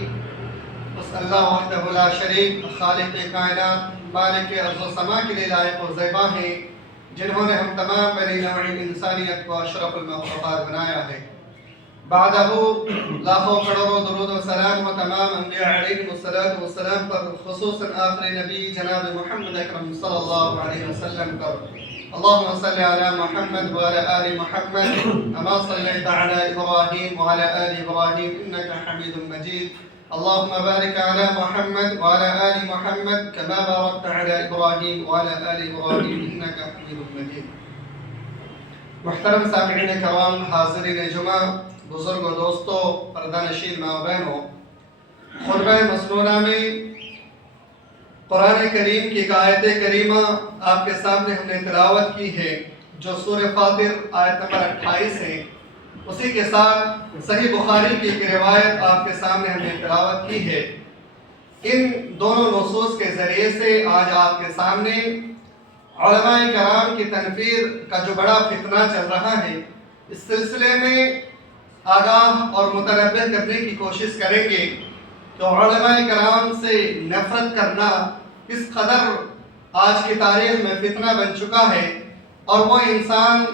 اس اللہ وحدہ لا شریک خالق کائنات مالک ارض و سما کے لیے لائق و زیبا ہیں، جنہوں نے ہم تمام بنی نوع انسانیت کو اشرف المخلوقات بنایا ہے۔ بعدہ لاکھوں کروڑوں درود و سلام و تمام انبیاء علیہم الصلوۃ والسلام پر، خصوصاً آخری نبی جناب محمد اکرم صلی اللہ علیہ وسلم پر۔ اللهم صل على محمد وعلى آل محمد كما صليت على إبراهيم وعلى آل إبراهيم إنك حميد مجيد. اللهم بارك على محمد وعلى آل محمد كما باركت على إبراهيم وعلى آل إبراهيم إنك حميد مجيد. محترم سامعین کرام، حاضرین جمعہ، بزرگ و دوستوں، پردہ نشین ماں بہنوں، خطبہ مسنونہ میں قرآن کریم کی ایک آیت کریمہ آپ کے سامنے ہم نے تلاوت کی ہے، جو سورہ فاطر آیت نمبر 28 ہے۔ اسی کے ساتھ صحیح بخاری کی ایک روایت آپ کے سامنے ہم نے تلاوت کی ہے۔ ان دونوں نصوص کے ذریعے سے آج آپ کے سامنے علماء کرام کی تنفیر کا جو بڑا فتنہ چل رہا ہے، اس سلسلے میں آگاہ اور متنبہ کرنے کی کوشش کریں گے کہ علماء کرام سے نفرت کرنا کس قدر آج کی تاریخ میں فتنہ بن چکا ہے، اور وہ انسان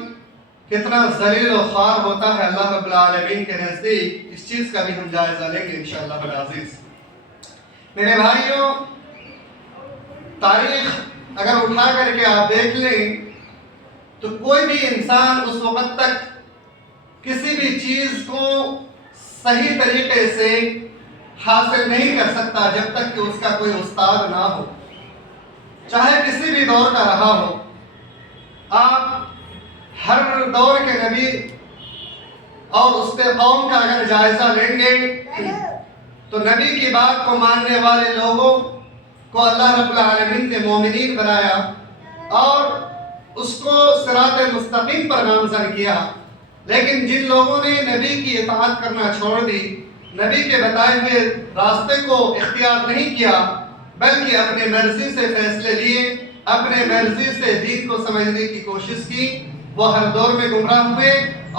کتنا ذلیل و خوار ہوتا ہے اللہ رب العالمین کے نزدیک، اس چیز کا بھی ہم جائزہ لیں گے انشاءاللہ العزیز۔ میرے بھائیوں، تاریخ اگر اٹھا کر کے آپ دیکھ لیں تو کوئی بھی انسان اس وقت تک کسی بھی چیز کو صحیح طریقے سے حاصل نہیں کر سکتا جب تک کہ اس کا کوئی استاد نہ ہو، چاہے کسی بھی دور کا رہا ہو۔ آپ ہر دور کے نبی اور اس کے قوم کا اگر جائزہ لیں گے تو نبی کی بات کو ماننے والے لوگوں کو اللہ رب العالمین نے مومنین بنایا اور اس کو صراط مستقیم پر گامزن کیا، لیکن جن لوگوں نے نبی کی اطاعت کرنا چھوڑ دی، نبی کے بتائے ہوئے راستے کو اختیار نہیں کیا، بلکہ اپنے مرضی سے فیصلے لیے، اپنے مرضی سے دین کو سمجھنے کی کوشش کی، وہ ہر دور میں گمراہ ہوئے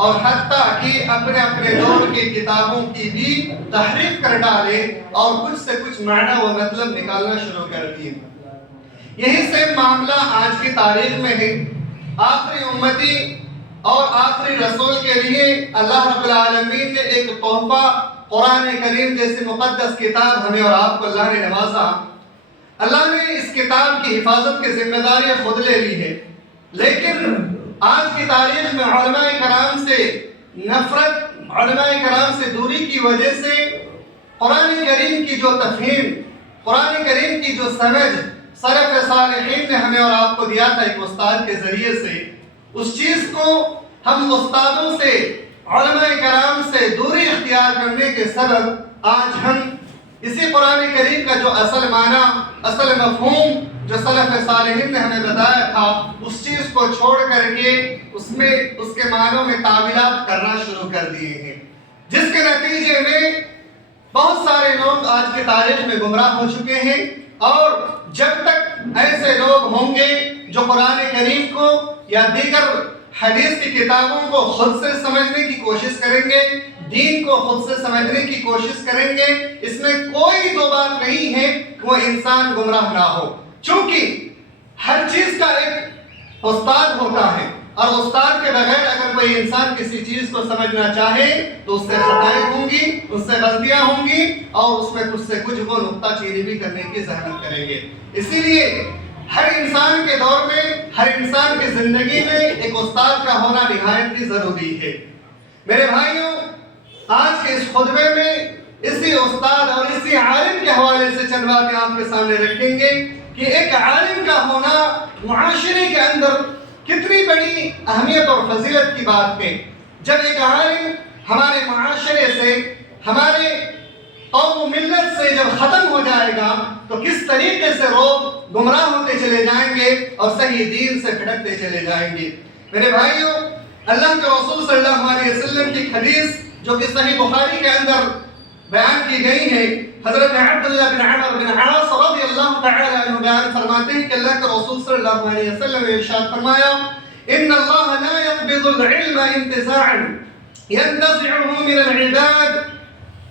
اور حتیٰ کہ اپنے دور کی کتابوں کی بھی تحریف کر ڈالے اور کچھ سے کچھ معنی و مطلب نکالنا شروع کر دیے۔ یہی سیم معاملہ آج کی تاریخ میں ہے۔ آخری امتی اور آخری رسول کے لیے اللہ رب العالمین نے ایک تحفہ قرآن کریم جیسی مقدس کتاب ہمیں اور آپ کو اللہ نے نوازا۔ اللہ نے اس کتاب کی حفاظت کی ذمہ داری خود لے لی ہے، لیکن آج کی تاریخ میں علماء کرام سے نفرت، علماء کرام سے دوری کی وجہ سے قرآن کریم کی جو تفہیم، قرآن کریم کی جو سمجھ سلف صالحین نے ہمیں اور آپ کو دیا تھا ایک استاد کے ذریعے سے، اس چیز کو ہم استادوں سے، علماء کرام سے دوری اختیار کرنے کے سبب آج ہم اسی قرآن کریم کا جو اصل معنی، اصل مفہوم جو سلف صالحین نے ہمیں بتایا تھا، اس چیز کو چھوڑ کر کے اس کے معنوں میں تعویلات کرنا شروع کر دیے ہیں، جس کے نتیجے میں بہت سارے لوگ آج کی تاریخ میں گمراہ ہو چکے ہیں۔ اور جب تک ایسے لوگ ہوں گے جو قرآن کریم کو یا دیگر حدیث کی کتابوں کو خود سے سمجھنے کی کوشش کریں گے، دین کو خود سے سمجھنے کی کوشش کریں گے، اس میں کوئی دو بات نہیں ہے کہ وہ انسان گمراہ نہ ہو، چونکہ ہر چیز کا ایک استاد ہوتا ہے، اور استاد کے بغیر اگر کوئی انسان کسی چیز کو سمجھنا چاہے تو اس سے خطائیں ہوں گی، اس سے غلطیاں ہوں گی، اور اس میں کچھ سے کچھ وہ نقطہ چینی بھی کرنے کی زحمت کریں گے۔ اسی لیے ہر انسان کے دور میں، ہر انسان کی زندگی میں ایک استاد کا ہونا نہایت ہی ضروری ہے۔ میرے بھائیوں، آج کے اس خطبے میں اسی استاد اور اسی عالم کے حوالے سے چند باتیں آپ کے سامنے رکھیں گے کہ ایک عالم کا ہونا معاشرے کے اندر کتنی بڑی اہمیت اور فضیلت کی بات ہے۔ جب ایک عالم ہمارے معاشرے سے، ہمارے قوم و ملت سے جب ختم ہو جائے گا تو کس طریقے سے لوگ گمراہ ہوتے چلے جائیں گے اور صحیح دین سے بھٹکتے چلے جائیں گے۔ میرے بھائیوں، اللہ کے رسول صلی اللہ علیہ وسلم کی حدیث جو کہ صحیح بخاری کے اندر بیان کی گئی ہے، حضرت عبداللہ بن عمر بن عاص رضی اللہ تعالی عنہ بیان فرماتے ہیں کہ اللہ کے رسول صلی اللہ علیہ وسلم نے ارشاد فرمایا، ان اللہ لا يقبض العلم انتزاعا ينتزعه من العباد۔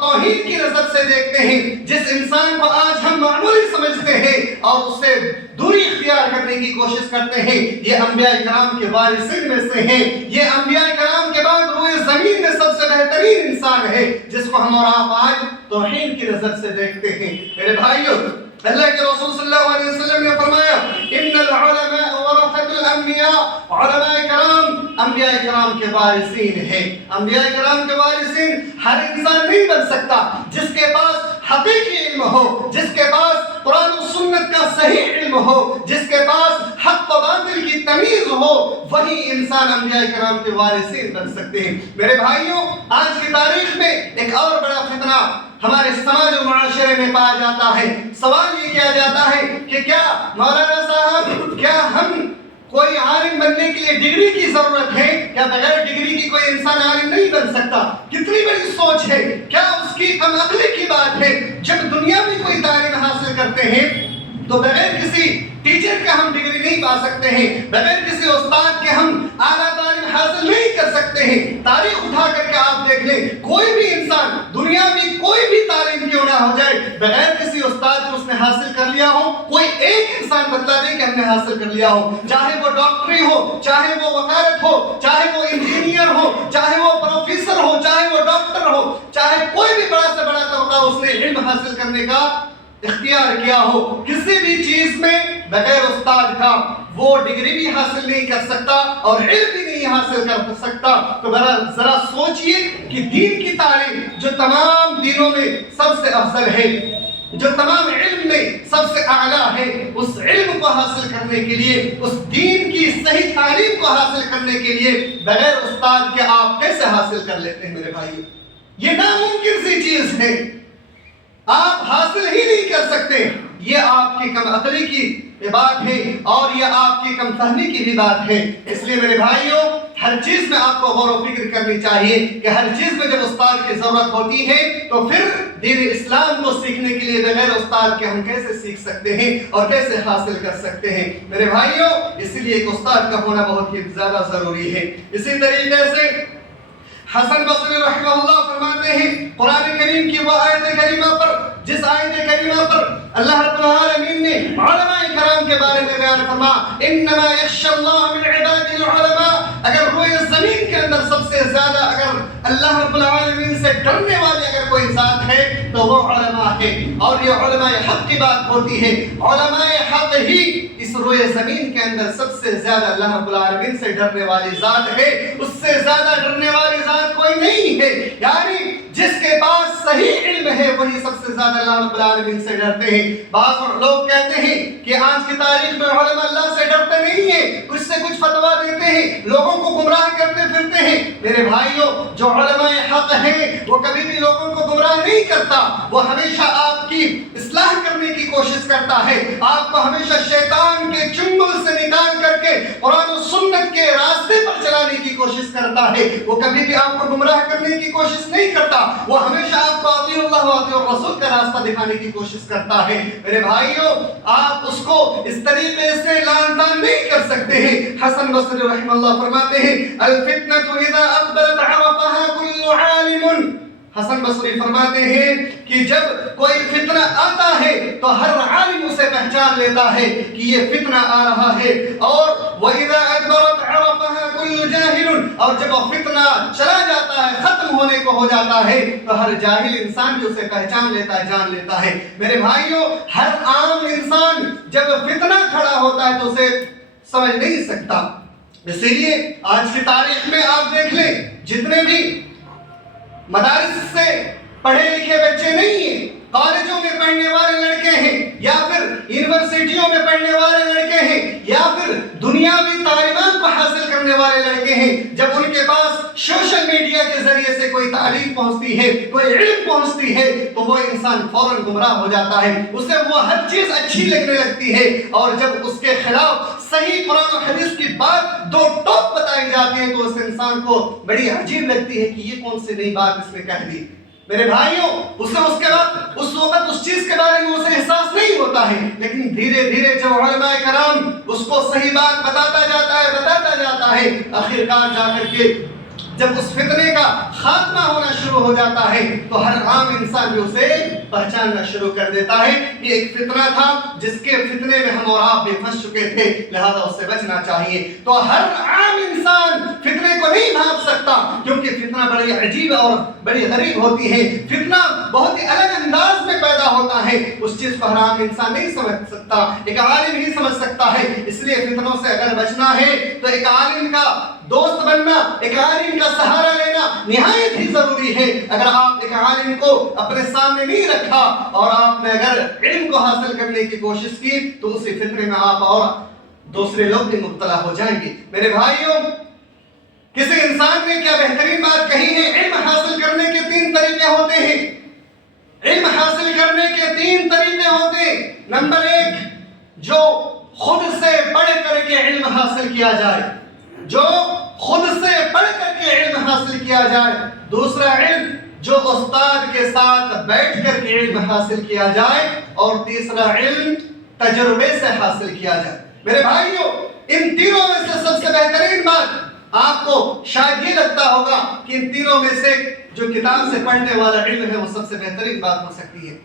توہین کی نظر سے دیکھتے ہیں، جس انسان کو آج ہم معمولی سمجھتے ہیں اور اس سے دوری اختیار کرنے کی کوشش کرتے ہیں، یہ انبیاء کرام کے وارثین میں سے ہیں، یہ انبیاء کرام کے بعد روئے زمین میں سب سے بہترین انسان ہے، جس کو ہم اور آپ آج توہین کی نظر سے دیکھتے ہیں۔ میرے بھائیوں، اللہ کے رسول صلی اللہ علیہ وسلم نے فرمایا ان العلماء ورثۃ الانبیاء، علماء کرام انبیاء کرام کے وارثین ہیں۔ انبیاء کرام کے وارثین ہر انسان نہیں بن سکتا۔ جس کے پاس حقیقی علم ہو، جس کے پاس قرآن و سنت کا صحیح علم ہو، جس کے پاس حق و باطل کی تمیز ہو، وہی انسان انبیاء کرام کے وارثین بن سکتے ہیں۔ میرے بھائیوں، آج کی تاریخ میں ایک اور بڑا فتنہ ہمارے سماج و معاشرے میں پایا جاتا ہے۔ سوال یہ کیا جاتا ہے کہ کیا مولانا صاحب، کیا ہم کوئی عالم بننے کے لیے ڈگری کی ضرورت ہے؟ کیا بغیر ڈگری کی کوئی انسان عالم نہیں بن سکتا؟ کتنی بڑی سوچ ہے! کیا اس کی کم عقلی کی بات ہے؟ جب دنیا میں کوئی تعلیم حاصل کرتے ہیں تو بغیر کسی ٹیچر کے ہم ڈگری نہیں پا سکتے ہیں، بغیر کسی استاد کے ہم اعلیٰ تعلیم حاصل نہیں کر سکتے ہیں۔ تاریخ اٹھا کر کے آپ دیکھ لیں، کوئی بھی انسان دنیا میں کوئی بھی تعلیم کیوں نہ ہو جائے، بغیر کسی استاد کو اس نے حاصل کر لیا ہو، کوئی ایک انسان بتلا دے کہ ہم نے حاصل کر لیا ہو، چاہے وہ ڈاکٹری ہو، چاہے وہ وکالت ہو، چاہے وہ انجینئر ہو، چاہے وہ پروفیسر ہو، چاہے وہ ڈاکٹر ہو، چاہے کوئی بھی بڑا سے بڑا طبقہ اس نے علم حاصل کرنے کا اختیار کیا ہو، کسی بھی چیز میں بغیر استاد کا وہ ڈگری بھی حاصل نہیں کر سکتا اور علم بھی نہیں حاصل کر سکتا۔ تو ذرا سوچئے کہ دین کی تعلیم جو تمام دینوں میں سب سے افضل ہے، جو تمام علم میں سب سے اعلیٰ ہے، اس علم کو حاصل کرنے کے لیے، اس دین کی صحیح تعلیم کو حاصل کرنے کے لیے بغیر استاد کے آپ کیسے حاصل کر لیتے ہیں؟ میرے بھائی، یہ ناممکن سی چیز ہے، آپ حاصل ہی نہیں کر سکتے۔ یہ آپ کی کم عقلی کی بات ہے اور یہ آپ کی کم فہمی کی بھی بات ہے۔ اس لیے میرے بھائیوں، ہر چیز میں آپ کو غور و فکر کرنی چاہیے کہ ہر چیز میں جب استاد کی ضرورت ہوتی ہے تو پھر دین اسلام کو سیکھنے کے لیے بغیر استاد کے ہم کیسے سیکھ سکتے ہیں اور کیسے حاصل کر سکتے ہیں؟ میرے بھائیوں، اسی لیے ایک استاد کا ہونا بہت ہی زیادہ ضروری ہے۔ اسی طریقے سے حسن بصری رحمہ اللہ فرماتے ہیں قرآن کریم کی وہ آیت کریمہ پر، جس آیت کریمہ پر اللہ رب العالمین نے علماء کرام کے بارے میں بیان فرما انما یخشی اللہ من عباده العلماء، اگر روئے زمین کے اندر سب سے زیادہ اگر اللہ رب العالمین سے ڈرنے والے اگر کوئی ذات ہے تو وہ علماء ہے، اور یہ علماء حق کی بات ہوتی ہے۔ علماء حق ہی اس روئے زمین کے اندر سب سے زیادہ اللہ رب العالمین سے ڈرنے والی ذات ہے، اس سے زیادہ ڈرنے والی ذات کوئی نہیں ہے۔ یعنی جس کے پاس صحیح علم ہے وہی سب سے زیادہ اللہ رب العالمین سے ڈرتے ہیں۔ بعض لوگ کہتے ہیں کہ آج کی تاریخ میں علماء اللہ سے ڈرتے نہیں ہیں، کچھ سے کچھ فتویٰ دیتے ہیں، لوگوں کو گمراہ کرتے پھرتے ہیں۔ میرے بھائیوں، جو علماء حق ہیں وہ کبھی بھی لوگوں کو گمراہ نہیں کرتا، وہ ہمیشہ آپ کی اصلاح کرنے کی کوشش کرتا ہے، آپ کو ہمیشہ شیطان کے چنگل سے نکال کر کے قرآن و سنت کے راستے پر چلانے کی کوشش کرتا ہے۔ وہ کبھی بھی آپ کو گمراہ کرنے کی کوشش نہیں کرتا، وہ ہمیشہ آپ کو اطیعوا اللہ و اطیعوا الرسول کا راستہ دکھانے کی کوشش کرتا ہے۔ میرے بھائیوں، آپ اس کو اس طریقے سے لعن طعن نہیں کر سکتے ہیں۔ حسن بصری رحمہ اللہ فرماتے ہیں الفتنة اذا اقبلت عرفها كل عالم، حسن بصری فرماتے ہیں کہ جب کوئی فتنہ آتا ہے تو ہر عالم اسے پہچان لیتا ہے کہ یہ فتنہ آ رہا ہے، اور وَإِذَا أَدْبَرَتْ عَرَفَهَا كُلُّ جَاهِلٌ، اور جب وہ فتنہ چلا جاتا ہے، ختم ہونے کو ہو جاتا ہے، تو ہر جاہل انسان بھی اسے پہچان لیتا ہے، جان لیتا ہے۔ میرے بھائیوں، ہر عام انسان جب فتنہ کھڑا ہوتا ہے تو اسے سمجھ نہیں سکتا۔ اسی لیے آج کی تاریخ میں آپ دیکھ لیں، جتنے بھی مدارس سے پڑھے لکھے بچے نہیں ہیں، کالجوں میں پڑھنے والے لڑکے ہیں یا پھر یونیورسٹیوں میں پڑھنے والے لڑکے ہیں یا پھر دنیاوی تعلیمات کو حاصل کرنے والے لڑکے ہیں، جب ان کے پاس سوشل میڈیا کے ذریعے سے کوئی تعلیم پہنچتی ہے، کوئی علم پہنچتی ہے، تو وہ انسان فوراً گمراہ ہو جاتا ہے، اسے وہ ہر چیز اچھی لگنے لگتی ہے، اور جب اس کے خلاف صحیح قرآن و حدیث کی بات دو ٹوک بتائی جاتی ہے تو اس انسان کو بڑی عجیب لگتی ہے کہ یہ کون سی نئی بات اس نے کہہ دی۔ میرے بھائیوں، اسے اس کے بعد اس وقت اس چیز کے بارے میں اسے احساس نہیں ہوتا ہے، لیکن دھیرے دھیرے جب علماء کرام اس کو صحیح بات بتاتا جاتا ہے آخرکار جا کر کے جب اس فتنے کا خاتمہ ہونا شروع ہو جاتا ہے تو ہر عام انسان بھی اسے پہچاننا شروع کر دیتا ہے کہ ایک فتنہ تھا جس کے فتنے میں ہم اور آپ بھی پھنس چکے تھے، لہذا اس سے بچنا چاہیے۔ تو ہر عام انسان فتنے کو نہیں بھانپ سکتا، کیونکہ فتنہ بڑی عجیب اور بڑی غریب ہوتی ہے، فتنہ بہت ہی الگ انداز میں پیدا ہوتا ہے، اس چیز کو ہر عام انسان نہیں سمجھ سکتا، ایک عالم ہی سمجھ سکتا ہے۔ اس لیے فتنوں سے اگر بچنا ہے تو ایک عالم کا دوست بننا، ایک عالم کا سہارا لینا نہایت ہی ضروری ہے۔ اگر آپ ایک عالم کو اپنے سامنے نہیں رکھا اور آپ نے اگر علم کو حاصل کرنے کی کوشش کی تو اسی فتنے میں آپ اور دوسرے لوگ بھی مبتلا ہو جائیں گے۔ میرے بھائیوں، کسی انسان نے کیا بہترین بات کہی ہے، علم حاصل کرنے کے 3 طریقے ہوتے ہیں۔ علم حاصل کرنے کے 3 طریقے ہوتے ہیں۔ نمبر 1، جو خود سے پڑھ کر کے علم حاصل کیا جائے، جو خود سے پڑھ کر کے علم حاصل کیا جائے۔ دوسرا علم جو استاد کے ساتھ بیٹھ کر کے علم حاصل کیا جائے، اور تیسرا علم تجربے سے حاصل کیا جائے۔ میرے بھائیوں، ان تینوں میں سے سب سے بہترین بات آپ کو شاید یہ لگتا ہوگا کہ ان تینوں میں سے جو کتاب سے پڑھنے والا علم ہے وہ سب سے بہترین بات ہو سکتی ہے،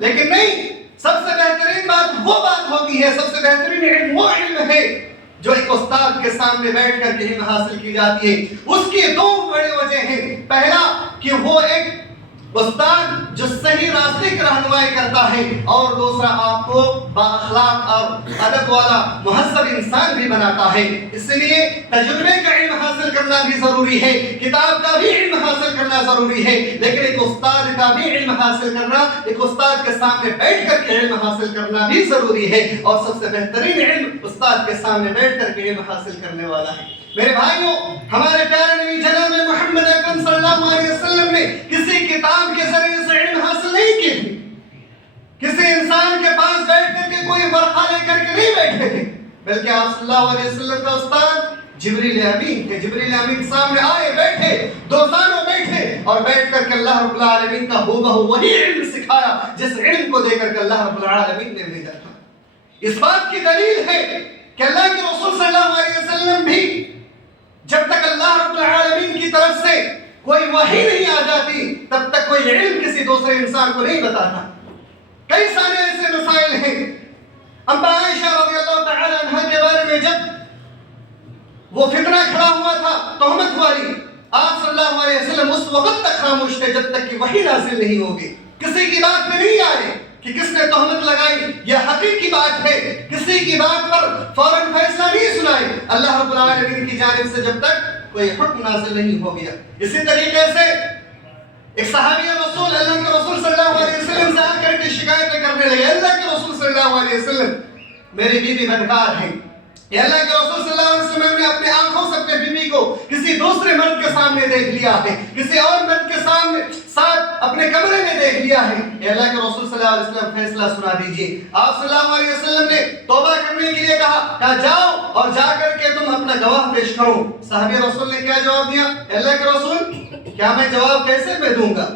لیکن نہیں۔ سب سے بہترین بات وہ بات ہوتی ہے، سب سے بہترین علم وہ علم ہے جو ایک استاد کے سامنے بیٹھ کر کے علم حاصل کی جاتی ہے۔ اس کی 2 بڑی وجہ ہیں۔ پہلا کہ وہ ایک استاد جو صحیح راستے کی رہنمائی کرتا ہے، اور دوسرا آپ کو بااخلاق اور ادب والا مہذب انسان بھی بناتا ہے۔ اس لیے تجربے کا علم حاصل کرنا بھی ضروری ہے، کتاب کا بھی علم حاصل کرنا ضروری ہے، لیکن ایک استاد کا بھی علم حاصل کرنا، ایک استاد کے سامنے بیٹھ کر کے علم حاصل کرنا بھی ضروری ہے، اور سب سے بہترین علم استاد کے سامنے بیٹھ کر کے علم حاصل کرنے والا ہے۔ میرے بھائیوں، ہمارے پیارے نبی جناب محمد اکرم صلی اللہ علیہ وسلم نے کسی کتاب کے ذریعے سے علم حاصل نہیں کیا تھی، کسی انسان کے پاس بیٹھ کر کے کوئی ورقہ لے کر کے نہیں بیٹھے تھے، بلکہ آپ صلی اللہ علیہ وسلم کا استاد جبریل امین تھے۔ جبریل امین سامنے آئے، بیٹھے، دوستانوں بیٹھے، اور بیٹھ کر کے اللہ رب العالمین کا ہو بہو وہی علم سکھایا جس علم کو دے کر کے اللہ رب العالمین نے بھیجا تھا۔ اس بات کی دلیل ہے کہ اللہ کے رسول صلی اللہ علیہ وسلم بھی جب تک اللہ رب العالمین کی طرف سے کوئی وحی نہیں آ جاتی تب تک کوئی علم کسی دوسرے انسان کو نہیں بتاتا۔ کئی سارے ایسے مسائل ہیں۔ ابا عائشہ رضی اللہ تعالی عنہ کے بارے میں جب وہ فتنہ کھڑا ہوا تھا تہمت والی، آپ صلی اللہ علیہ وسلم اس وقت تک خاموش تھے جب تک کہ وحی نازل نہیں ہوگی، کسی کی بات میں نہیں آئے کہ کس نے تہمت لگائی، یہ حقیقی بات ہے، کسی کی بات پر فوراً فیصلہ نہیں سنائے اللہ رب العالمین کی جانب سے جب تک کوئی حکم نازل نہیں ہو گیا۔ اسی طریقے سے ایک صحابی رسول اللہ کے رسول صلی اللہ علیہ وسلم سے آ کر کے شکایتیں کرنے لگے، اللہ کے رسول صلی اللہ علیہ وسلم میری بیوی بدکار ہے۔ یہ اللہ کے رسول صلی اللہ علیہ وسلم نے اپنے آنکھوں سے اپنے بیوی کو کسی دوسرے مرد کے سامنے دیکھ لیا ہے، کسی اور مرد کے ساتھ اپنے کمرے میں دیکھ لیا ہے۔ یہ اللہ کے رسول صلی اللہ علیہ وسلم فیصلہ سنا دیجئے۔ آپ صلی اللہ علیہ وسلم نے توبہ کرنے کے لیے کہا جاؤ اور جا کر کے تم اپنا گواہ پیش کرو۔ صحابی رسول نے کیا جواب دیا؟ اے اللہ کے رسول، کیا میں جواب کیسے میں دوں گا؟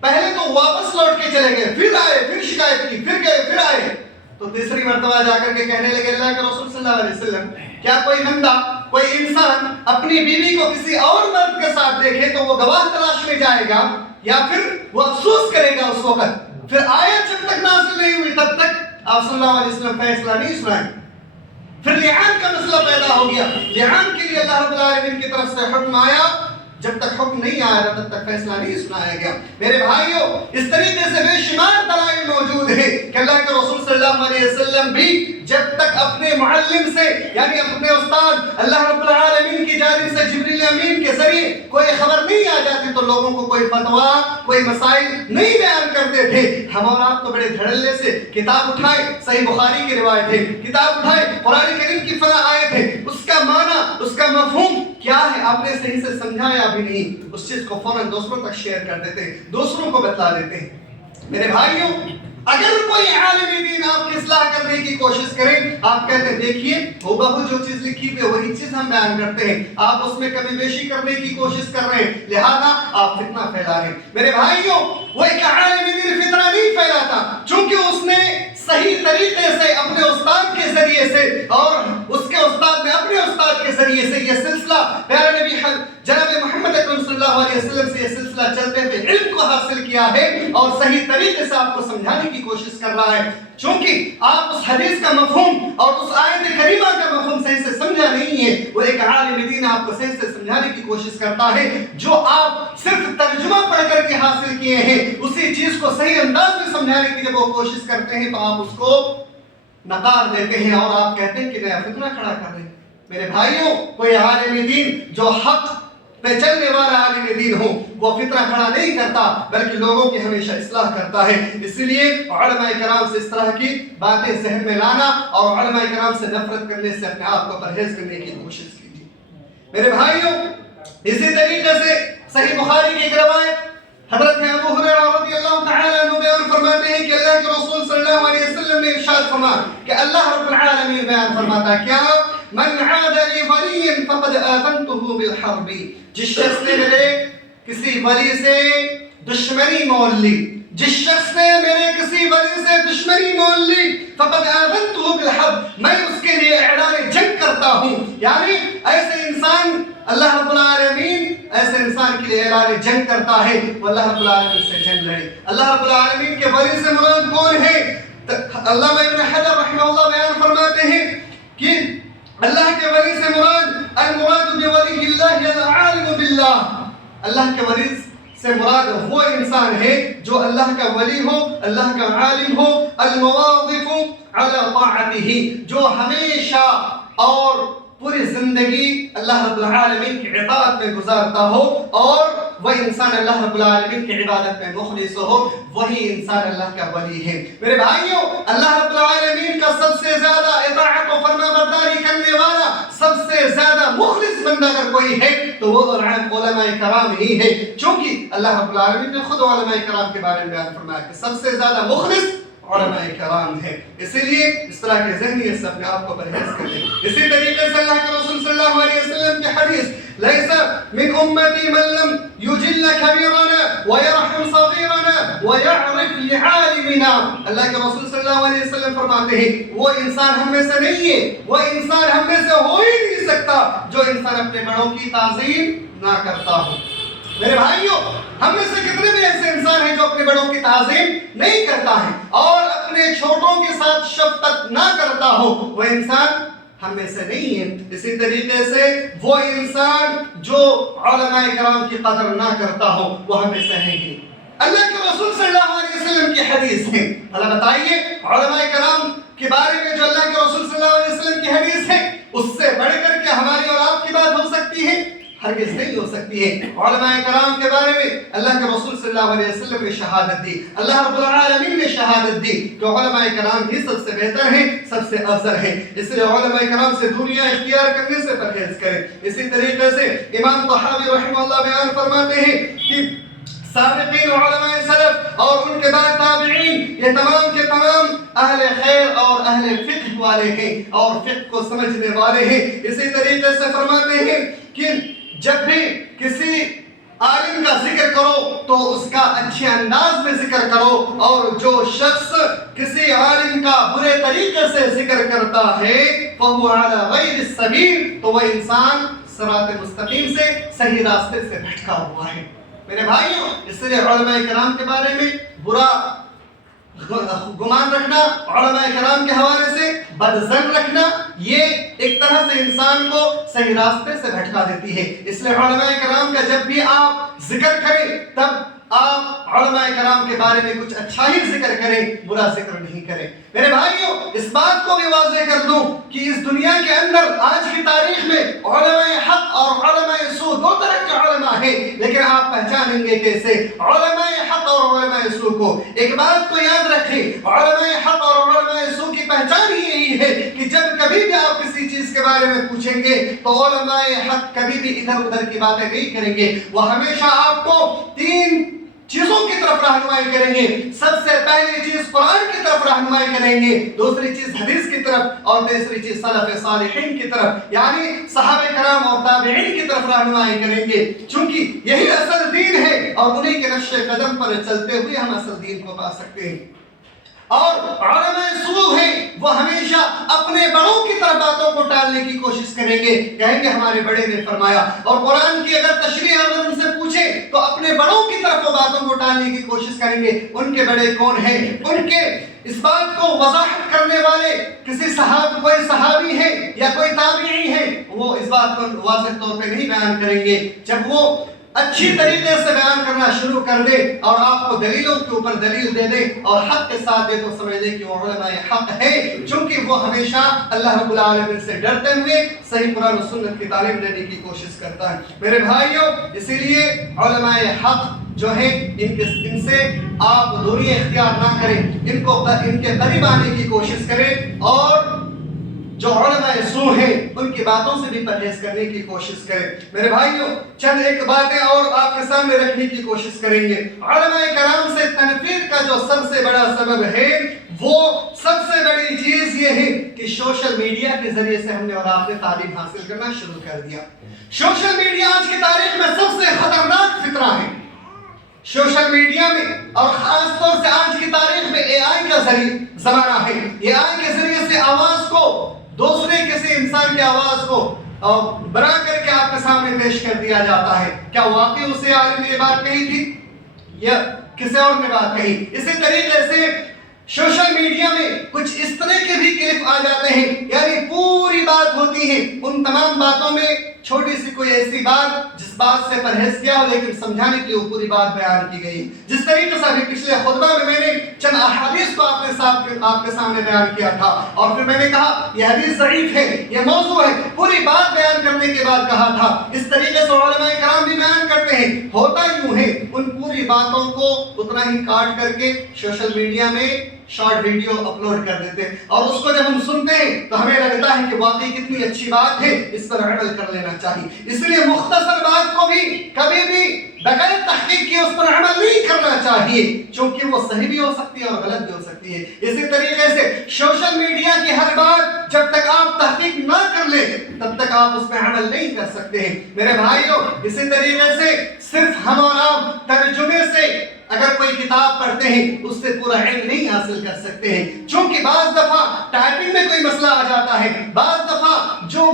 پہلے تو واپس لوٹ کے چلے گئے، پھر آئے، پھر شکایت کی، پھر گئے، پھر آئے، تو تیسری مرتبہ جا کر کے کہنے لگے اللہ کے رسول صلی اللہ علیہ وسلم، کیا کوئی بندہ، کوئی انسان اپنی بیوی کو کسی اور مرد کے ساتھ دیکھے تو وہ گواہ تلاش میں جائے گا یا پھر وہ افسوس کرے گا اس وقت؟ پھر آیت جب تک نازل نہیں ہوئی تب تک آپ صلی اللہ علیہ وسلم فیصلہ نہیں سنائے۔ پھر لعان کا مسئلہ پیدا ہو گیا، لعان کے لیے اللہ رب العالمین کی طرف سے حکم آیا، جب تک حکم نہیں آیا تب تک فیصلہ نہیں سنایا گیا۔ میرے بھائیوں، اس طریقے سے بے شمار دلائل موجود ہیں کہ اللہ کے رسول صلی اللہ علیہ وسلم بھی جب تک اپنے معلم سے یعنی اپنے استاد اللہ رب العالمین کی جانب سے جبریل امین کے ذریعے کوئی خبر نہیں آ جاتی تو لوگوں کو کوئی فتویٰ، کوئی مسائل نہیں بیان کرتے تھے۔ ہم اور آپ تو بڑے دھڑلے سے کتاب اٹھائے، صحیح بخاری کی روایت ہے، کتاب اٹھائے قرآن کریم کی فلاں آیت ہے، اس کا معنی، اس کا مفہوم کیا ہے آپ نے صحیح سے سمجھایا بھی نہیں، اس چیز کو فوراً دوسروں تک شیئر کر دیتے ہیں، دوسروں کو بتلا دیتے ہیں۔ میرے بھائیوں، اگر کوئی عالم دین آپ کی اصلاح کرنے کی کوشش کریں، آپ کہتے ہیں دیکھیے وہ بہو جو چیز لکھی ہوئی ہے وہی چیز ہم بیان کرتے ہیں، آپ اس میں کمی بیشی کرنے کی کوشش کر رہے ہیں، لہذا آپ فتنہ پھیلا رہے ہیں۔ میرے بھائیوں، وہ ایک عالم دین فتنہ نہیں پھیلاتا، چونکہ اس نے صحیح طریقے سے اپنے استاد کے ذریعے سے اور اس کے استاد نے اپنے استاد کے ذریعے سے یہ سلسلہ پیارے نبی جناب محمد اکرم اللہ علیہ وسلم سے یہ سلسلہ چلتے ہوئے علم کو حاصل کیا ہے اور صحیح طریقے سے آپ کو سمجھانے کی کوشش کر رہا ہے. چونکہ آپ اس حدیث کا مفہوم اور اس آیت کریمہ کا مفہوم صحیح سے سمجھا نہیں ہے. وہ ایک عالم دین آپ کو صحیح سے سمجھانے کی کوشش کرتا ہے. جو آپ صرف ترجمہ پڑھ کر کے حاصل کیے ہیں اسی چیز کو صحیح انداز میں سمجھانے کی جب وہ کوشش کرتے ہیں تو آپ اس کو نکار دیتے ہیں اور آپ کہتے ہیں کہ نیا فتنہ کھڑا کر رہے ہیں. میرے بھائیوں، کوئی عالم دین جو حق پہ چلنے والا عالم دین ہو وہ فتنہ کھڑا نہیں کرتا بلکہ لوگوں کی ہمیشہ اصلاح کرتا ہے. اس لیے علماء کرام سے اس طرح کی باتیں ذہن میں لانا اور علماء کرام سے نفرت کرنے سے اپنے آپ کو پرہیز کرنے کی کوشش کیجیے. میرے بھائیوں، اسی طریقے سے صحیح بخاری کی ایک روایت حضرت ابو ہریرہ رضی اللہ تعالی عنہ بیان فرماتے ہیں کہ اللہ کے رسول صلی اللہ علیہ وسلم نے ارشاد فرمایا کہ اللہ رب العالمین بیان فرماتا ہے کیا من عاد لی ولی فقد آذنته بالحرب. جس شخص نے میرے کسی ولی سے دشمنی مول لی، جس شخص نے میرے کسی ولی سے دشمنی مول لی فقد آذنته بالحرب، میں اس کے لیے اعلان جنگ کرتا ہوں. یعنی ایسے انسان اللہ رب العالمین ایسے انسان کے لیے اعلان جنگ کرتا ہے وہ اللہ رب العالمین سے جنگ لڑے. اللہ رب العالمین کے ولی سے مراد کون ہے؟ علامہ ابن حجر رحمہ اللہ بیان فرماتے ہیں کہ اللہ کے ولی سے مراد المراد بولی اللہ العالم باللہ. اللہ کے ولی سے مراد وہ انسان ہے جو اللہ کا ولی ہو، اللہ کا عالم ہو، المواظف علی طاعتہ، جو ہمیشہ اور پوری زندگی اللہ رب العالمین کی اطاعت میں گزارتا ہو اور وہ انسان اللہ رب العالمین کی عبادت میں مخلص ہو، وہی انسان اللہ کا ولی ہے. میرے بھائیوں، اللہ رب العالمین کا سب سے زیادہ اطاعت و فرما برداری کرنے والا، سب سے زیادہ مخلص بندہ اگر کوئی ہے تو وہ علماء کرام ہی ہے. چونکہ اللہ رب العالمین نے خود علماء کرام کے بارے میں بیان فرمایا کہ سب سے زیادہ مخلص علماء کرام ہے. اسی لیے اس طرح کے ذہنیت سے اپنے آپ کو پرہیز کریں. اسی طریقے سے اللہ کے رسول صلی اللہ علیہ وسلم کی حدیث لیس من امتی من لم یجل کبیرنا ویرحم صغیرنا ویعرف لعالمنا. اللہ کے رسول صلی اللہ علیہ وسلم فرماتے ہیں وہ انسان ہم میں سے نہیں ہے، وہ انسان ہم میں سے ہو ہی نہیں سکتا جو انسان اپنے بڑوں کی تعظیم نہ کرتا ہو. میرے بھائیوں، ہم میں سے کتنے بھی ایسے انسان ہیں جو اپنے بڑوں کی تعظیم نہیں کرتا ہے اور اپنے چھوٹوں کے ساتھ شفقت نہ کرتا ہو، وہ انسان ہم میں سے نہیں ہے. اسی طریقے سے وہ انسان جو علماء کرام کی قدر نہ کرتا ہو وہ ہم میں سے ہے ہی. اللہ کے رسول صلی اللہ علیہ وسلم کی حدیث ہے. اللہ بتائیے علماء کرام کے بارے میں جو اللہ کے رسول صلی اللہ علیہ وسلم کی حدیث ہے اس سے بڑھ کر کے ہماری اور آپ کی بات ہو سکتی ہے؟ ہرگز نہیں ہو سکتی ہے. علماء کرام کے بارے میں اللہ کے رسول صلی اللہ علیہ وسلم نے شہادت دی، اللہ رب العالمین نے شہادت دی کہ علماء کرام ہی سب سے بہتر ہیں، سب سے افضل ہیں. اس لیے علماء کرام سے دنیا اختیار کرنے سے پرہیز کریں. اسی طریقے سے امام طحاوی رحمہ اللہ بیان فرماتے ہیں کہ سابقین علماء سلف اور ان کے بعد تابعین یہ تمام کے تمام اہل خیر اور اہل فقہ والے ہیں اور فقہ کو سمجھنے والے ہیں. اسی طریقے سے فرماتے ہیں کہ جب بھی کسی عالم کا ذکر کرو تو اس کا اچھے انداز میں ذکر کرو، اور جو شخص کسی عالم کا برے طریقے سے ذکر کرتا ہے فَهُوَ عَلَى غَيْرِ السَّبِيلِ، تو وہ انسان صراط مستقیم سے صحیح راستے سے بھٹکا ہوا ہے. میرے بھائیوں، اس لیے علماء کرام کے بارے میں برا گمان رکھنا، علماء کرام کے حوالے سے بدظن رکھنا، یہ ایک طرح سے انسان کو صحیح راستے سے بھٹکا دیتی ہے. اس لیے علماء کرام کا جب بھی آپ ذکر کریں تب آپ علماء کرام کے بارے میں کچھ اچھا ہی ذکر کریں، برا ذکر نہیں کریں. میرے بھائیوں، اس بات کو بھی واضح کر دوں کہ اس دنیا کے اندر آج کی تاریخ میں علماء حق اور علماء سو دو طرح کے علماء ہیں، لیکن آپ پہچانیں گے کیسے علماء حق اور علماء سو کو؟ ایک بات کو یاد رکھیں، علماء حق اور علماء سو کی پہچان ہی یہی ہے کہ جب کبھی بھی آپ کسی چیز کے بارے میں پوچھیں گے تو علماء حق کبھی بھی ادھر ادھر کی باتیں نہیں کریں گے. وہ ہمیشہ آپ کو تین چیزوں کی طرف رہنمائی کریں گے. سب سے پہلی چیز قرآن کی طرف رہنمائی کریں گے، دوسری چیز حدیث کی طرف، اور تیسری چیز سلف صالحین کی طرف یعنی صحابہ کرام اور تابعین کی طرف رہنمائی کریں گے. چونکہ یہی اصل دین ہے اور انہی کے نقش قدم پر چلتے ہوئے ہم اصل دین کو پا سکتے ہیں. اور علماء سو ہیں وہ ہمیشہ اپنے بڑوں کی طرف باتوں کو ٹالنے کی کوشش کریں گے، کہیں گے ہمارے بڑے نے فرمایا. اور قرآن کی اگر تشریح اگر ان سے پوچھیں تو اپنے بڑوں کی طرف وہ باتوں کو ٹالنے کی کوشش کریں گے. ان کے بڑے کون ہیں؟ ان کے اس بات کو وضاحت کرنے والے کوئی صحابی ہے یا کوئی تابعی ہے، وہ اس بات کو واضح طور پہ نہیں بیان کریں گے. جب وہ اچھی طریقے سے بیان کرنا شروع کر دے اور آپ کو دلیلوں کے اوپر دلیل دے دے اور حق کے ساتھ دے تو سمجھ لے کہ وہ علماء حق ہے، چونکہ وہ ہمیشہ اللہ رب العالمین سے ڈرتے ہوئے صحیح قرآن و سنت کی تعلیم دینے کی کوشش کرتا ہے. میرے بھائیوں، اسی لیے علماء حق جو ہیں ان سے آپ دوری اختیار نہ کریں، ان کے قریب آنے کی کوشش کریں اور جو علماء سو ہیں ان کی باتوں سے بھی پرہیز کرنے کی کوشش کریں. میرے بھائیوں، چند ایک باتیں اور آپ کے سامنے رکھنے کی کوشش کریں گے. علماء کرام سے تنفیر کا جو سب سے بڑا سبب ہے، وہ سب سے بڑی چیز یہ ہے کہ سوشل میڈیا کے ذریعے سے ہم نے اور آپ نے تعلیم حاصل کرنا شروع کر دیا. سوشل میڈیا آج کی تاریخ میں سب سے خطرناک فطرہ ہے. سوشل میڈیا میں اور خاص طور سے آج کی تاریخ میں اے آئی کا زمانہ ہے. اے آئی کے ذریعے سے آواز کو دوسرے کسی انسان کی آواز کو بنا کر کے آپ کے سامنے پیش کر دیا جاتا ہے. کیا واقعی اسے عالم نے یہ بات کہی تھی یا کسی اور نے بات کہی؟ اسی طریقے سے سوشل میڈیا میں کچھ اس طرح کے بھی کلپ آ جاتے ہیں، یعنی پوری بات ہوتی ہے، ان تمام باتوں میں چھوٹی سی کوئی ایسی بات جس بات سے پرہیز کیا ہو لیکن سمجھانے کے لیے وہ پوری بات بیان کی گئی. جس طریقے سے ابھی پچھلے خطبہ میں نے چند احادیث کو آپ کے سامنے بیان کیا تھا اور پھر میں نے کہا یہ حدیث ضعیف ہے، یہ موضوع ہے، پوری بات بیان کرنے کے بعد کہا تھا. اس طریقے سے علماء کرام بھی بیان کرتے ہیں. ہوتا یوں ہے ان پوری باتوں کو اتنا ہی کاٹ کر کے سوشل میڈیا میں شارٹ ویڈیو اپلوڈ کر دیتے ہیں اور اس کو جب ہم سنتے ہیں تو ہمیں لگتا ہے کہ واقعی کتنی اچھی بات ہے، اس پر عمل کر لینا چاہیے. اس لیے مختصر بات کو بھی کبھی بھی بغیر تحقیق کے اس پر عمل نہیں کرنا چاہیے، چونکہ وہ صحیح بھی ہو سکتی ہے اور غلط بھی ہو سکتی ہے. اسی طریقے سے سوشل میڈیا کی ہر بات جب تک آپ تحقیق نہ کر لیں تب تک آپ اس پہ عمل نہیں کر سکتے ہیں. میرے بھائیوں، اسی طریقے سے صرف ہم اور آپ ترجمے سے اگر کوئی کتاب پڑھتے ہیں اس سے پورا علم نہیں حاصل کر سکتے ہیں، چونکہ بعض دفعہ ٹائپنگ میں کوئی مسئلہ آ جاتا ہے، بعض دفعہ جو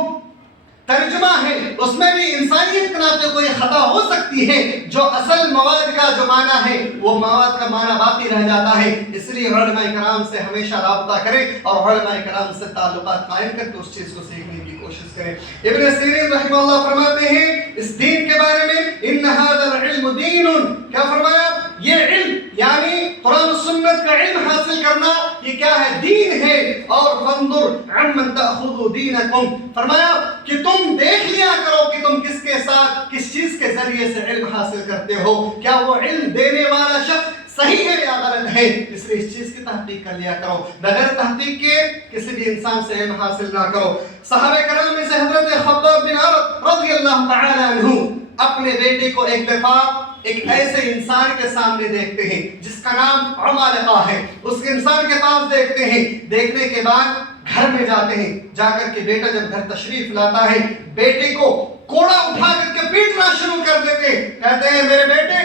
ترجمہ ہے اس میں بھی انسانیت کے ناطے کوئی خطا ہو سکتی ہے، جو اصل مواد کا جو معنی ہے وہ مواد کا معنی باقی رہ جاتا ہے. اس لیے علماء کرام سے ہمیشہ رابطہ کریں اور علماء کرام سے تعلقات قائم کر کے اس چیز کو سیکھنے کی کوشش کریں. ابن سیرین رحمہ اللہ فرماتے ہیں اس دین کے بارے میں ان ھذا العلم دین، کیا فرمایا؟ یہ علم یعنی قرآن و سنت کا علم حاصل کرنا یہ کیا ہے؟ دین ہے. اور فانظر عمن تأخذ دینکم، فرمایا کہ تم دیکھ لیا کرو کہ تم کس کے ساتھ کس چیز کے ذریعے سے علم حاصل کرتے ہو، کیا وہ علم دینے والا شخص صحیح ہے یا غلط ہے. اس لیے اس چیز کی تحقیق کر لیا کرو، بغیر تحقیق کے کسی بھی انسان سے علم حاصل نہ کرو. صحابہ کرام میں سے حضرت خباب بن عرب رضی اللہ تعالی عنہ اپنے بیٹے کو ایک دفعہ ایک ایسے انسان کے سامنے دیکھتے ہیں جس کا نام عمالقہ ہے. اس انسان کے پاس دیکھتے ہیں، دیکھنے کے بعد گھر میں جاتے ہیں. جا کر کے بیٹا جب گھر تشریف لاتا ہے بیٹے کو کوڑا اٹھا کر کے پیٹنا شروع کر دیتے ہیں. کہتے ہیں میرے بیٹے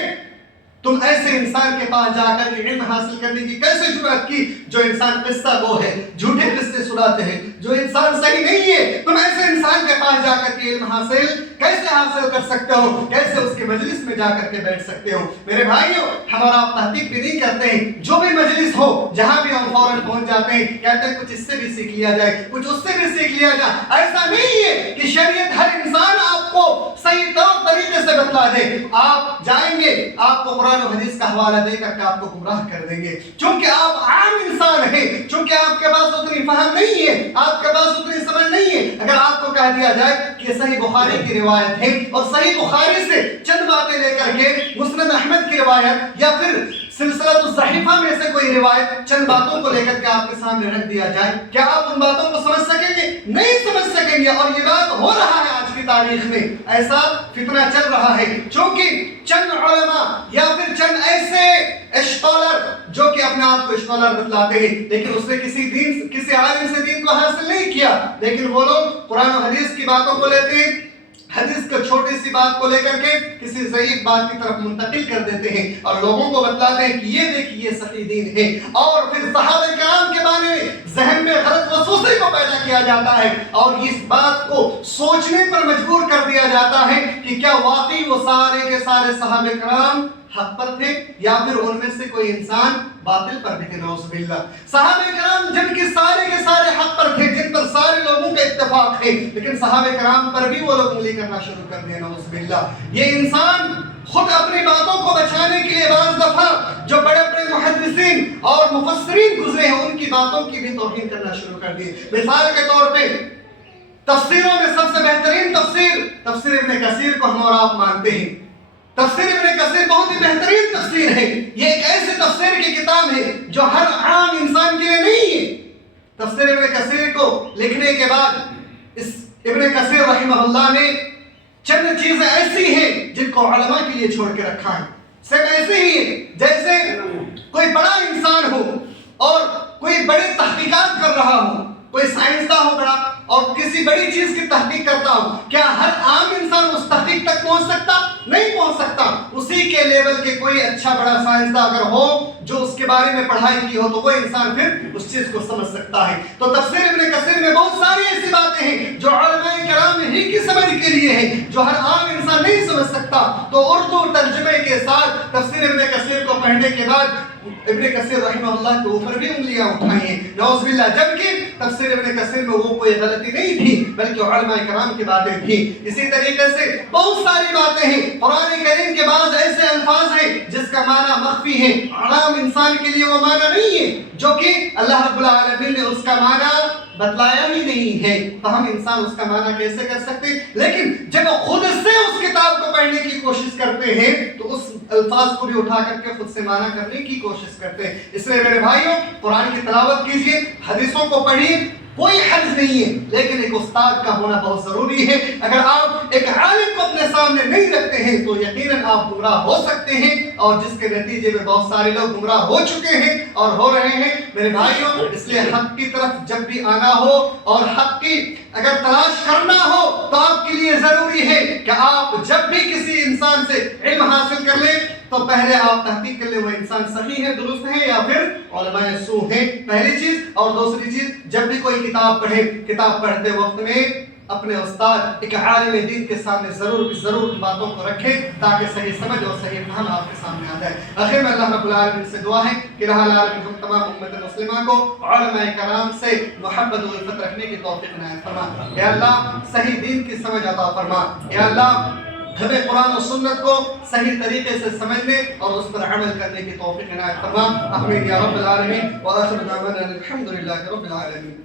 تم ایسے انسان کے پاس جا کر کے علم حاصل کرنے کی کیسے جرأت کی جو انسان قصہ گو ہے، جھوٹے قصے سناتے ہیں، جو انسان صحیح نہیں ہے، تم ایسے انسان کے پاس جا کر کے علم حاصل کیسے حاصل کر سکتے ہو، کیسے اس کے مجلس میں جا کر کے بیٹھ سکتے ہو. میرے بھائیوں، ہم اور آپ تحقیق بھی نہیں کرتے ہیں، جو بھی مجلس ہو جہاں بھی ہم فوراً پہنچ جاتے ہیں، کہتے ہیں کچھ اس سے بھی سیکھ لیا جائے، کچھ اس سے بھی سیکھ لیا جائے. ایسا نہیں ہے کہ شریعت ہر انسان آپ کو صحیح طریقے سے بتلا دے. آپ جائیں گے آپ کو قرآن و حدیث کا حوالہ دے کر کے آپ کو گمراہ کر دیں گے، چونکہ آپ عام انسان ہیں، چونکہ آپ کے پاس اتنی فہم نہیں ہے، آپ کے پاس اتنی سمجھ نہیں ہے. اگر آپ کو کہہ دیا جائے کہ صحیح بخاری کی روایت ہے اور صحیح بخاری سے چند باتیں لے کر کے مسند احمد کی روایت یا پھر سلسلہ الصحیفہ میں سے کوئی روایت چند باتوں کو لے کر کے آپ کے سامنے رکھ دیا جائے، کیا آپ ان باتوں کو سمجھ سکیں گے؟ نہیں سمجھ سکیں گے. اور یہ بات ہو رہا ہے آج کی تاریخ میں، ایسا فتنہ چل رہا ہے، چونکہ چند علماء یا پھر چند ایسے اسکالر جو کہ اپنے آپ کو اسکالر بتلاتے ہیں لیکن اس نے کسی عالم سے دین کو حاصل نہیں کیا، لیکن وہ لوگ قرآن و حدیث کی باتوں کو لیتے ہیں، حدیث کو چھوٹی سی بات کو لے کر کے کسی ضعیف بات کی طرف منتقل کر دیتے ہیں اور لوگوں کو بتلاتے ہیں کہ یہ دیکھیے یہ صحیح دین ہے، اور پھر صحابہ کرام کے بارے میں ذہن میں غلط وسوسے کو پیدا کیا جاتا ہے اور اس بات کو سوچنے پر مجبور کر دیا جاتا ہے کہ کیا واقعی وہ سارے کے سارے صحابہ کرام حق پر تھے یا پھر ان میں سے کوئی انسان باطل پر بھی تھے، نعوذ باللہ۔ صحابہ کرام جب کہ سارے کے سارے حق پر تھے، جن پر سارے لوگوں کا اتفاق ہے، لیکن صحابہ کرام پر بھی وہ لوگ انگلی کرنا شروع کر دیا، نعوذ باللہ۔ یہ انسان خود اپنی باتوں کو بچانے کے لیے بعض دفعہ جو بڑے بڑے محدثین اور مفسرین گزرے ہیں ان کی باتوں کی بھی توہین کرنا شروع کر دی۔ مثال کے طور پہ تفسیروں میں سب سے بہترین تفسیر ابن کثیر کو ہم اور آپ مانتے ہیں۔ تفسیر ابن کثیر بہت ہی بہترین تفسیر ہے، یہ ایک ایسے تفسیر کی کتاب ہے جو ہر عام انسان کے لیے نہیں ہے۔ تفسیر ابن کثیر کو لکھنے کے بعد اس ابن کثیر رحمہ اللہ نے چند چیزیں ایسی ہیں جن کو علماء کے لیے چھوڑ کے رکھا ہے، صرف ایسے ہی ہے جیسے کوئی بڑا انسان ہو اور کوئی بڑے تحقیقات کر رہا ہو، کوئی سائنسداں ہو بڑا اور کسی بڑی چیز کی تحقیق کرتا ہو، کیا ہر عام انسان اس تحقیق تک پہنچ سکتا؟ نہیں پہنچ سکتا۔ اسی کے لیول کے کوئی اچھا بڑا سائنسداں اگر ہو جو اس کے بارے میں پڑھائی کی ہو تو وہ انسان پھر اس چیز کو سمجھ سکتا ہے۔ تو تفسیر ابن کثیر میں بہت ساری ایسی باتیں ہیں جو علماء کرام ہی کی سمجھ کے لیے ہیں، جو ہر عام انسان نہیں سمجھ سکتا۔ تو اردو ترجمے کے ساتھ تفسیر ابن کثیر کو پڑھنے کے بعد ابن کثیر رحمہ اللہ کے اوپر بھی انگلیاں اٹھائی ہیں، نعوذ باللہ، جبکہ تفسیر ابن کثیر میں وہ کوئی غلطی نہیں تھی بلکہ علماء کرام کی باتیں تھیں۔ اسی طریقے سے بہت ساری باتیں ہیں، قرآن کریم کے بعض ایسے الفاظ ہیں جس کا معنی مخفی ہے، عام انسان کے لیے وہ معنی نہیں ہے، جو کہ اللہ رب العالمین نے اس کا معنی بتلایا ہی نہیں ہے، تو ہم انسان اس کا معنی کیسے کر سکتے ہیں؟ لیکن جب خود سے اس کتاب کو پڑھنے کی کوشش کرتے ہیں تو اس الفاظ کو بھی اٹھا کر کے خود سے معنی کرنے کی کوشش کرتے ہیں۔ اس لیے میرے بھائیوں، قرآن کی تلاوت کیجئے، حدیثوں کو پڑھیے، کوئی حرج نہیں ہے، لیکن ایک استاد کا ہونا بہت ضروری ہے۔ اگر آپ ایک عالم کو اپنے سامنے نہیں رکھتے ہیں تو یقیناً آپ گمراہ ہو سکتے ہیں، اور جس کے نتیجے میں بہت سارے لوگ گمراہ ہو چکے ہیں اور ہو رہے ہیں۔ میرے بھائیوں، اس لیے حق کی طرف جب بھی آنا ہو اور حق کی اگر تلاش کرنا ہو تو آپ کے لیے ضروری ہے کہ آپ جب بھی کسی انسان سے علم حاصل کر لیں تو پہلے آپ تحقیق کر لیں وہ انسان صحیح ہے، درست ہے یا پھر علماء سو ہیں، پہلی چیز۔ اور دوسری چیز، جب بھی کوئی کتاب پڑھے، کتاب پڑھتے وقت میں اپنے استاد ایک عالم دین کے سامنے ضرور باتوں کو رکھیں تاکہ صحیح سمجھ اور صحیح فہم آپ کے سامنے آ جائے۔ آخر میں اللہ رب العالمین سے دعا ہے کہ رب العالمین ہم تمام امت مسلمہ کو علماء کرام سے محبت و الفت رکھنے کی توفیق عنایت فرما۔ یا اللہ صحیح دین کی سمجھ عطا فرما۔ یا اللہ ہمیں قرآن و سنت کو صحیح طریقے سے سمجھنے اور اس پر عمل کرنے کی توفیق عنایت فرما۔ آمین یا رب العالمین، وآخر دعوانا الحمدللہ رب العالمین۔